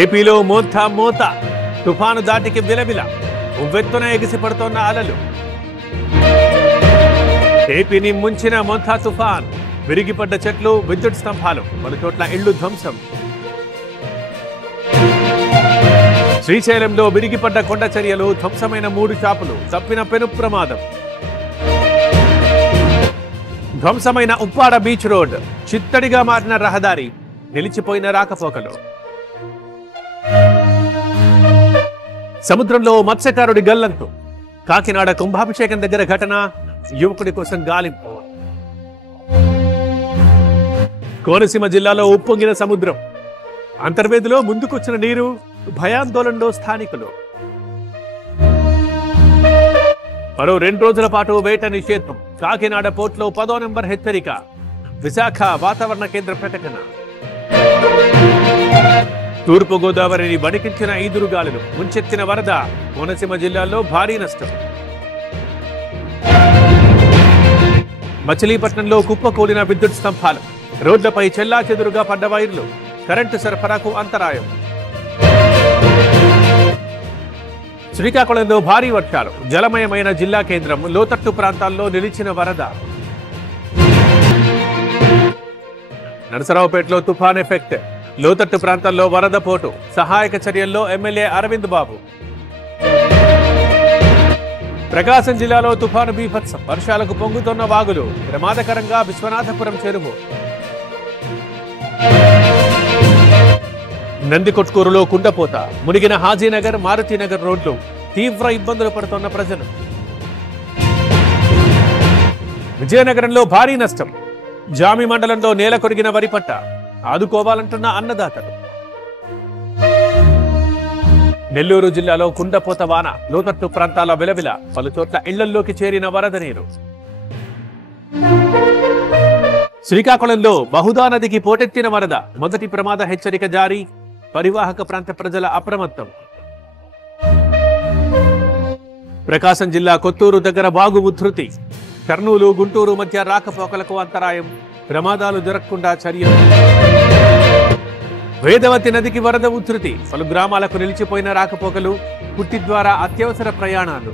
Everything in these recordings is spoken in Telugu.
ఏపీలో మోత తుఫాను దాటికి విలవిల ఉవ్వెత్తున ఎగిసిపడుతోన్న అలలు. ఏపీని ముంచిన మోంతా తుఫాన్, విరిగిపడ్డ చెట్లు, విద్యుత్ స్తంభాలు, పలు చోట్ల ఇళ్లు ధ్వంసం. శ్రీశైలంలో విరిగిపడ్డ కొండ చర్యలు, ధ్వంసమైన 3 షాపులు, తప్పిన పెను ప్రమాదం. ధ్వంసమైన ఉప్పాడ బీచ్ రోడ్, చిత్తడిగా మారిన రహదారి, నిలిచిపోయిన రాకపోకలు. సముద్రంలో మత్స్యకారుడి గల్లంతు. కాకినాడ కుంభాభిషేకం దగ్గర ఘటన, యువకుడి కోసం గాలింపు. కోనసీమ జిల్లాలో ఉప్పొంగిన సముద్రం, అంతర్వేదిలో ముందుకొచ్చిన నీరు, భయాందోళనలో స్థానికులు. మరో 2 రోజుల పాటు వేట నిషేధం. కాకినాడ పోర్టులో 10వ నెంబర్ హెచ్చరిక. విశాఖ వాతావరణ కేంద్ర ప్రకటన. తూర్పు గోదావరిని వణికించిన ఈదురుగాలులు, ముంచెత్తిన వరద. కోనసీమ జిల్లాలో భారీ నష్టం. మచిలీపట్నంలో కుప్పకూలిన విద్యుత్ స్తంభాలు, రోడ్లపై చెల్లాచెదురుగా పడ్డ వైర్లు, కరెంటు సరఫరాకు అంతరాయం. శ్రీకాకుళంలో భారీ వర్షాలు, జలమయమైన జిల్లా కేంద్రం, లోతట్టు ప్రాంతాల్లో నిలిచిన వరద. నరసరావుపేటలో తుఫాన్ ఎఫెక్ట్, లోతట్టు ప్రాంతాల్లో వరద పోటు, సహాయక చర్యల్లో ఎమ్మెల్యే అరవింద్ బాబు. ప్రకాశం జిల్లాలో తుఫాను బీభత్సం, వర్షాలకు పొంగుతున్న వాగులు, ప్రమాదకరంగా విశ్వనాథపురం చెరువు. నందికొట్కూరులో కుండపోత, మునిగిన హాజీనగర్, మారుతీనగర్ రోడ్లు, తీవ్ర ఇబ్బందులు పడుతున్న ప్రజలు. విజయనగరంలో భారీ నష్టం, జామి మండలంలో నేల కొరిగిన వరి పంట, ఆదుకోవాలంటున్న అన్నదాతలు. నెల్లూరు జిల్లాలో కుండపోత వాన, లోతట్టు ప్రాంతాల విలవిల, పలు చోట్ల ఇళ్లల్లోకి చేరిన వరద నీరు. శ్రీకాకుళంలో బహుదా నదికి పోటెత్తిన వరద, మొదటి ప్రమాద హెచ్చరిక జారీ, పరివాహక ప్రాంత ప్రజల అప్రమత్తం. ప్రకాశం జిల్లా కొత్తూరు దగ్గర వాగు ఉధృతి, కర్నూలు గుంటూరు మధ్య రాకపోకలకు అంతరాయం, ప్రమాదాలు జరగకుండా చర్యలు. వేదవతి నదికి వరద ఉధృతి, పలు గ్రామాలకు నిలిచిపోయిన రాకపోకలు, పుట్టి ద్వారా అత్యవసర ప్రయాణాలు.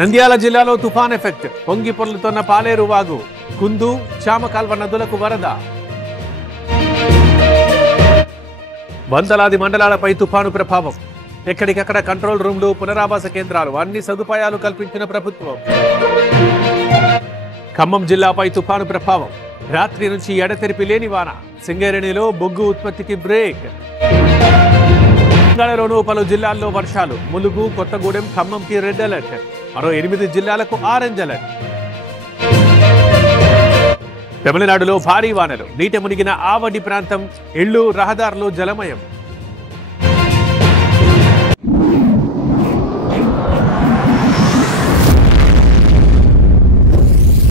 నంద్యాల జిల్లాలో తుఫాన్ ఎఫెక్ట్, పొంగి పొర్లుతోన్న పాలేరు వాగు, కుందు చామకాల్వ నదులకు వరద. వందలాది మండలాలపై తుఫాను ప్రభావం, ఎక్కడికక్కడ కంట్రోల్ రూమ్లు, పునరావాస కేంద్రాలు, అన్ని సదుపాయాలు కల్పించిన ప్రభుత్వం. ఖమ్మం జిల్లాపై తుఫాను ప్రభావం, రాత్రి నుంచి ఎడతెరిపి లేని వాన, సింగరేణిలో బొగ్గు ఉత్పత్తికి బ్రేక్. తెలంగాణలోనూ పలు జిల్లాల్లో వర్షాలు, ములుగు, కొత్తగూడెం, ఖమ్మంకి రెడ్ అలర్ట్, మరో 8 జిల్లాలకు ఆరెంజ్ అలర్ట్. తమిళనాడులో భారీ వానలు, నీట మునిగిన ఆవడి ప్రాంతం, ఇళ్లు, రహదారులు జలమయం.